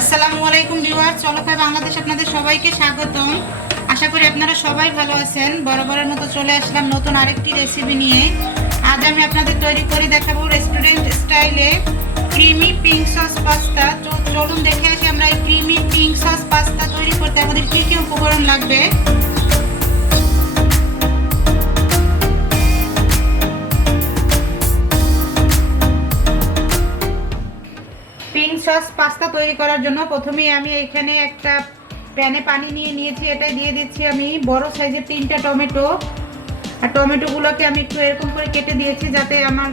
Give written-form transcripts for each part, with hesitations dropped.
আসসালামু আলাইকুম ভিউয়ার্স, চলো খাই বাংলাদেশ আপনাদের সবাইকে স্বাগতম। আশা করি আপনারা সবাই ভালো আছেন। বরাবরের মতো চলে আসলাম নতুন আরেকটি রেসিপি নিয়ে। আজ আমি আপনাদের তৈরি করে দেখাবো রেস্টুরেন্ট স্টাইলে ক্রিমি পিঙ্ক সস পাস্তা। তো চলুন দেখে আসি আমরা এই ক্রিমি পিঙ্ক সস পাস্তা তৈরি করতে আমাদের কী কী উপকরণ লাগবে। পিঙ্ক সস পাস্তা তৈরি করার জন্য প্রথমেই আমি এখানে একটা প্যানে পানি নিয়েছি। এটাই দিয়ে দিচ্ছি আমি বড় সাইজের 3টা টমেটো। আর টমেটোগুলোকে আমি একটু এরকম করে কেটে দিয়েছি যাতে আমার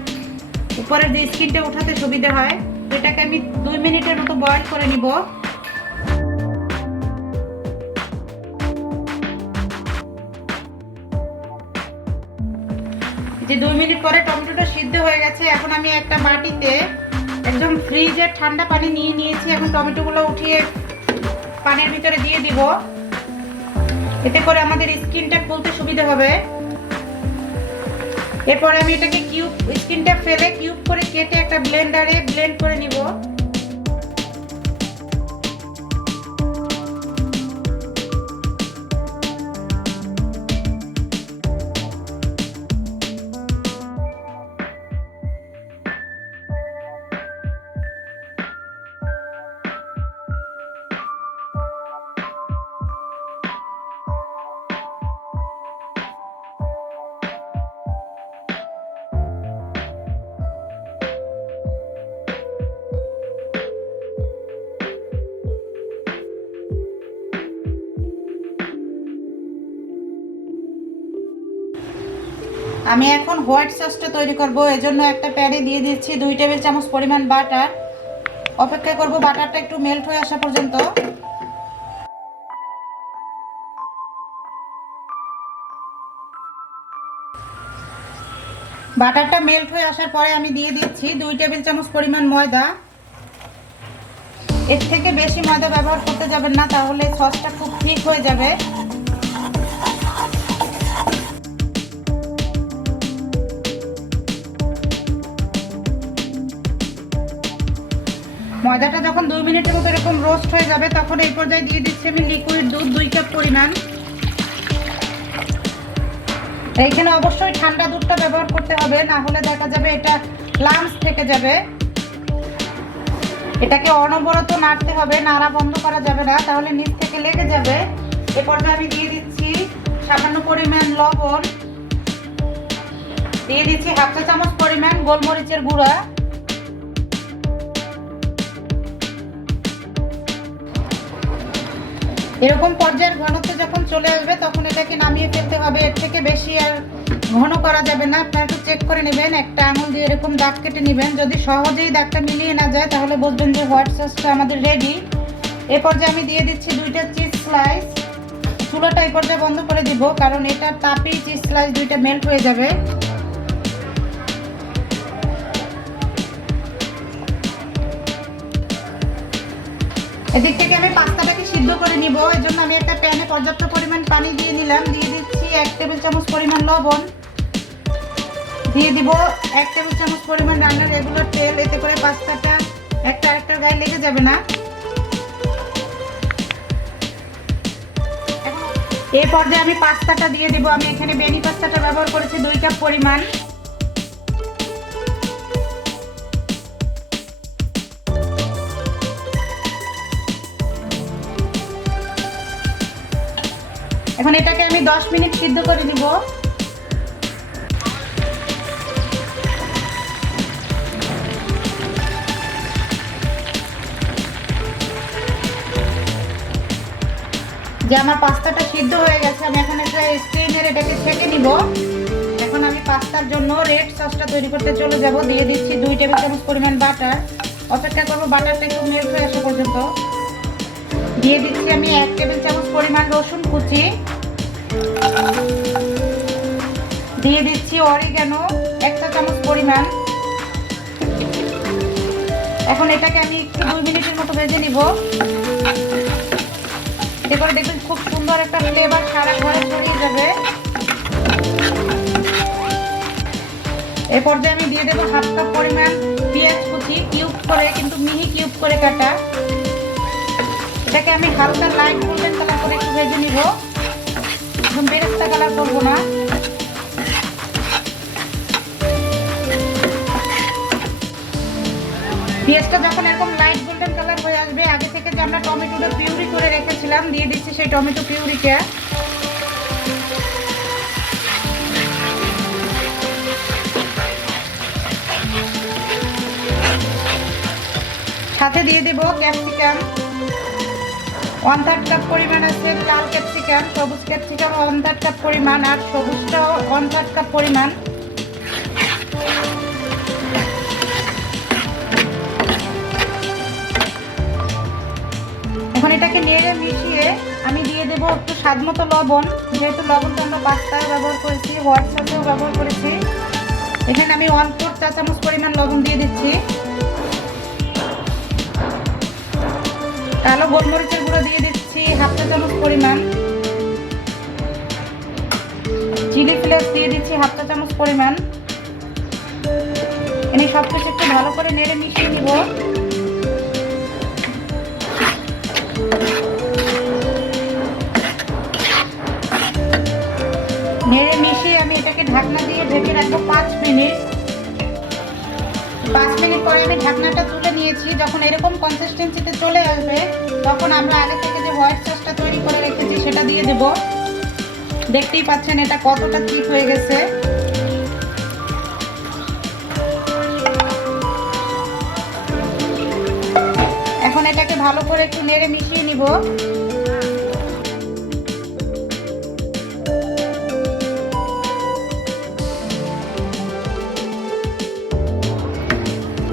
উপরের যে স্কিনটা উঠাতে সুবিধা হয়। এটাকে আমি 2 মিনিটের মতো বয়েল করে নিব। যে 2 মিনিট পরে টমেটোটা সিদ্ধ হয়ে গেছে। এখন আমি একটা বাটিতে একদম ফ্রিজের ঠান্ডা পানি নিয়েছি। এখন টমেটোগুলো উঠিয়ে পানির ভিতরে দিয়ে দিব। এতে করে আমাদের স্কিনটা খুলতে সুবিধা হবে। এরপরে আমি এটাকে স্কিনটা ফেলে কিউব করে কেটে একটা ব্লেন্ডারে ব্লেন্ড করে নিব। আমি এখন হোয়াইট সসটা তৈরি করব। এজন্য একটা প্যানে দিয়ে দিচ্ছি 2 টেবিল চামচ পরিমাণ বাটার। অপেক্ষা করব বাটারটা একটু মেল্ট হয়ে আসা পর্যন্ত। বাটারটা মেল্ট হয়ে আসার পরে আমি দিয়ে দিচ্ছি 2 টেবিল চামচ পরিমাণ ময়দা। এর থেকে বেশি ময়দা ব্যবহার করতে যাবেন না, তাহলে সসটা খুব ঠিক হয়ে যাবে। ময়দাটা যখন 2 মিনিটের মতো এরকম রোস্ট হয়ে যাবে তখন এই পর্যায়ে দিয়ে দিচ্ছি আমি লিকুইড দুধ 2 কাপ পরিমাণ। এইখানে অবশ্যই ঠান্ডা দুধটা ব্যবহার করতে হবে, না হলে দেখা যাবে এটা লাম্পস থেকে যাবে। এটাকে অনবরত নাড়তে হবে, নাড়া বন্ধ করা যাবে না, তাহলে নিচ থেকে লেগে যাবে। এ পর্যায়ে আমি দিয়ে দিচ্ছি সামান্য পরিমাণ লবণ, দিয়ে দিচ্ছি 1/2 চা চামচ পরিমাণ গোলমরিচের গুঁড়া। এরকম পর্যায়ের ঘনত্ব যখন চলে আসবে তখন এটাকে নামিয়ে ফেলতে হবে। এর থেকে বেশি আর ঘন করা যাবে না। আপনারা একটু চেক করে নেবেন, একটা আঙুল দিয়ে এরকম দাগ কেটে নেবেন। যদি সহজেই দাগটা মিলিয়ে না যায় তাহলে বুঝবেন যে হোয়াইট সসটা আমাদের রেডি। এ পর্যায়ে আমি দিয়ে দিচ্ছি 2টা চিজ স্লাইস। চুলাটা এই পর্যায়ে বন্ধ করে দিব, কারণ এটার তাপেই চিজ স্লাইস 2টা মেল্ট হয়ে যাবে। এদিক থেকে আমি পাস্তাটাকে সিদ্ধ করে নিব। এর জন্য আমি একটা প্যানে পর্যাপ্ত পরিমাণ পানি দিয়ে নিলাম। দিয়ে দিচ্ছি 1 টেবিল চামচ পরিমাণ লবণ, দিয়ে দিব 1 টেবিল চামচ পরিমাণ রান্নার রেগুলার তেল। এতে করে পাস্তাটা একটা আরেকটার গায়ে লেগে যাবে না। এই পর্যায়ে আমি পাস্তাটা দিয়ে দিব। আমি এখানে বেনি পাস্তাটা ব্যবহার করেছি 2 কাপ পরিমাণ। এখন এটাকে আমি 10 মিনিট সিদ্ধ করে নিব। যে আমার পাস্তাটা সিদ্ধ হয়ে গেছে, আমি এখন একটা স্ট্রেইনার এটাকে ছেঁকে নিব। এখন আমি পাস্তার জন্য রেড সসটা তৈরি করতে চলে যাব। দিয়ে দিচ্ছি 2 টেবিল চামচ পরিমাণ বাটার। অপেক্ষা করব বাটারটা একটু মেল্ট হয়ে আসা পর্যন্ত। দিয়ে দিচ্ছি আমি 1 টেবিল চামচ পরিমাণ রসুন কুচি। দিয়ে দিচ্ছি অরিগানো 1 চা চামচ পরিমাণ। এখন এটাকে আমি একটু 2 মিনিটের মতো ভেজে নিব। এরপরে দেখবেন খুব সুন্দর একটা ফ্লেভার সারা ঘরে ছড়িয়ে যাবে। এই পর্যায়ে আমি দিয়ে দেব হাফ কাপ পরিমাণ পেঁয়াজ কুচি, কিউব করে, কিন্তু মিহি কিউব করে কাটা। এটাকে আমি হালকা লাইট গোল্ডেন কালার করে একটু ভেজে নিব, একদম বেরেস্তা কালার করবো না। পেঁয়াজটা যখন এরকম লাইট গোল্ডেন কালার হয়ে আসবে, আগে থেকে যে আমরা টমেটোটা পিউরি করে রেখেছিলাম দিয়ে দিচ্ছি সেই টমেটো পিউরিটা। সাথে দিয়ে দেব ক্যাপসিকাম, 1/3 কাপ পরিমাণ আছে লাল ক্যাপসিকাম, সবুজ ক্যাপসিকাম 1/3 কাপ পরিমাণ, আর সবুজটাও 1/3 কাপ পরিমাণ। এখন এটাকে নেড়ে মিশিয়ে আমি দিয়ে দেব একটু স্বাদ মতো লবণ, যেহেতু লবণটা আমরা পাস্তায় ব্যবহার করেছি, হোয়াইট সসেও ব্যবহার করেছি। এখানে আমি 1/4 চা চামচ পরিমাণ লবণ দিয়ে দিচ্ছি। কালো গোলমরিচের গুঁড়ো দিয়ে দিচ্ছি 1/2 চা চামচ পরিমাণ, চিলি ফ্লেক্স দিয়ে দিচ্ছি 1/2 চা চামচ পরিমাণ। এনে সবকিছু একটু ভালো করে নেড়ে মিশিয়ে নিব। নেড়ে মিশিয়ে আমি এটাকে ঢাকনা দিয়ে ঢেকে রাখবো 5 মিনিট। 5 মিনিট পরে আমি ঢাকনাটা তুলে নিয়েছি। যখন এরকম কনসিস্টেন্সিতে চলে আসবে তখন আমরা আগে থেকে যে হোয়াইট সসটা তৈরি করে রেখেছি সেটা দিয়ে দেব। দেখতেই পাচ্ছেন এটা কতটা ঠিক হয়ে গেছে। এখন এটাকে ভালো করে একটু নেড়ে মিশিয়ে নিব।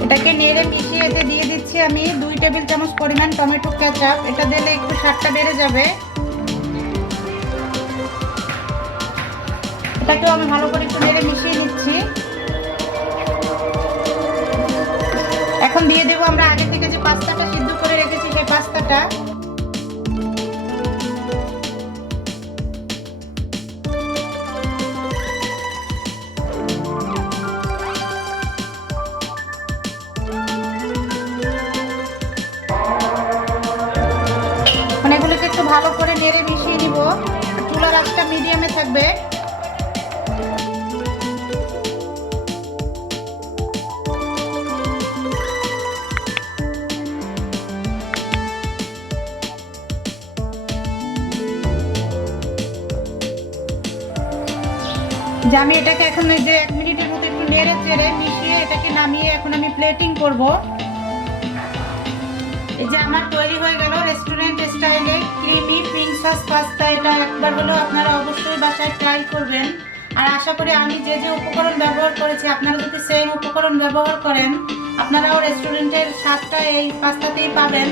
এটাকে নেড়ে মিশিয়ে এতে দিয়ে দিচ্ছি আমি 2 টেবিল চামচ পরিমাণ টমেটো কেচাপ। এটা দিলে একটু স্বাদটা বেড়ে যাবে। এটাকেও আমি ভালো করে একটু নেড়ে মিশিয়ে নিচ্ছি। এখন দিয়ে দেবো আমরা আগে থেকে যে পাস্তাটা সিদ্ধ করে রেখেছি সেই পাস্তাটা। এগুলোকে একটু ভালো করে নেড়ে মিশিয়ে নিব। চুলার আঁচটা মিডিয়ামে থাকবে। যে আমি এটাকে এখন এই যে 1 মিনিটের মতো একটু নেড়ে চেড়ে মিশিয়ে এটাকে নামিয়ে এখন আমি প্লেটিং করব। এই যে আমার তৈরি হয়ে গেল রেস্টুরেন্ট স্টাইলে ক্রিমি পিঙ্ক সস পাস্তা। এটা একবার হলেও আপনারা অবশ্যই বাসায় ট্রাই করবেন। আর আশা করি আমি যে যে উপকরণ ব্যবহার করেছি আপনারা যদি সেম উপকরণ ব্যবহার করেন আপনারাও রেস্টুরেন্টের স্বাদটা এই পাস্তাতেই পাবেন।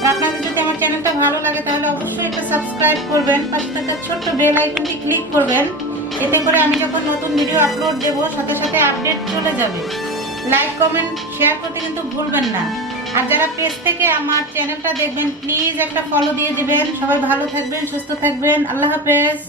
আর আপনাদের যদি আমার চ্যানেলটা ভালো লাগে তাহলে অবশ্যই একটা সাবস্ক্রাইব করবেন, পাশে থাকা ছোট্ট বেল আইকনটি ক্লিক করবেন। এতে করে আমি যখন নতুন ভিডিও আপলোড দেব সাথে সাথে আপডেট চলে যাবে। লাইক কমেন্ট শেয়ার করতে কিন্তু ভুলবেন না। আর যারা পেজ থেকে আমার চ্যানেলটা দেখবেন প্লিজ একটা ফলো দিয়ে দিবেন। সবাই ভালো থাকবেন, সুস্থ থাকবেন। আল্লাহ হাফেজ।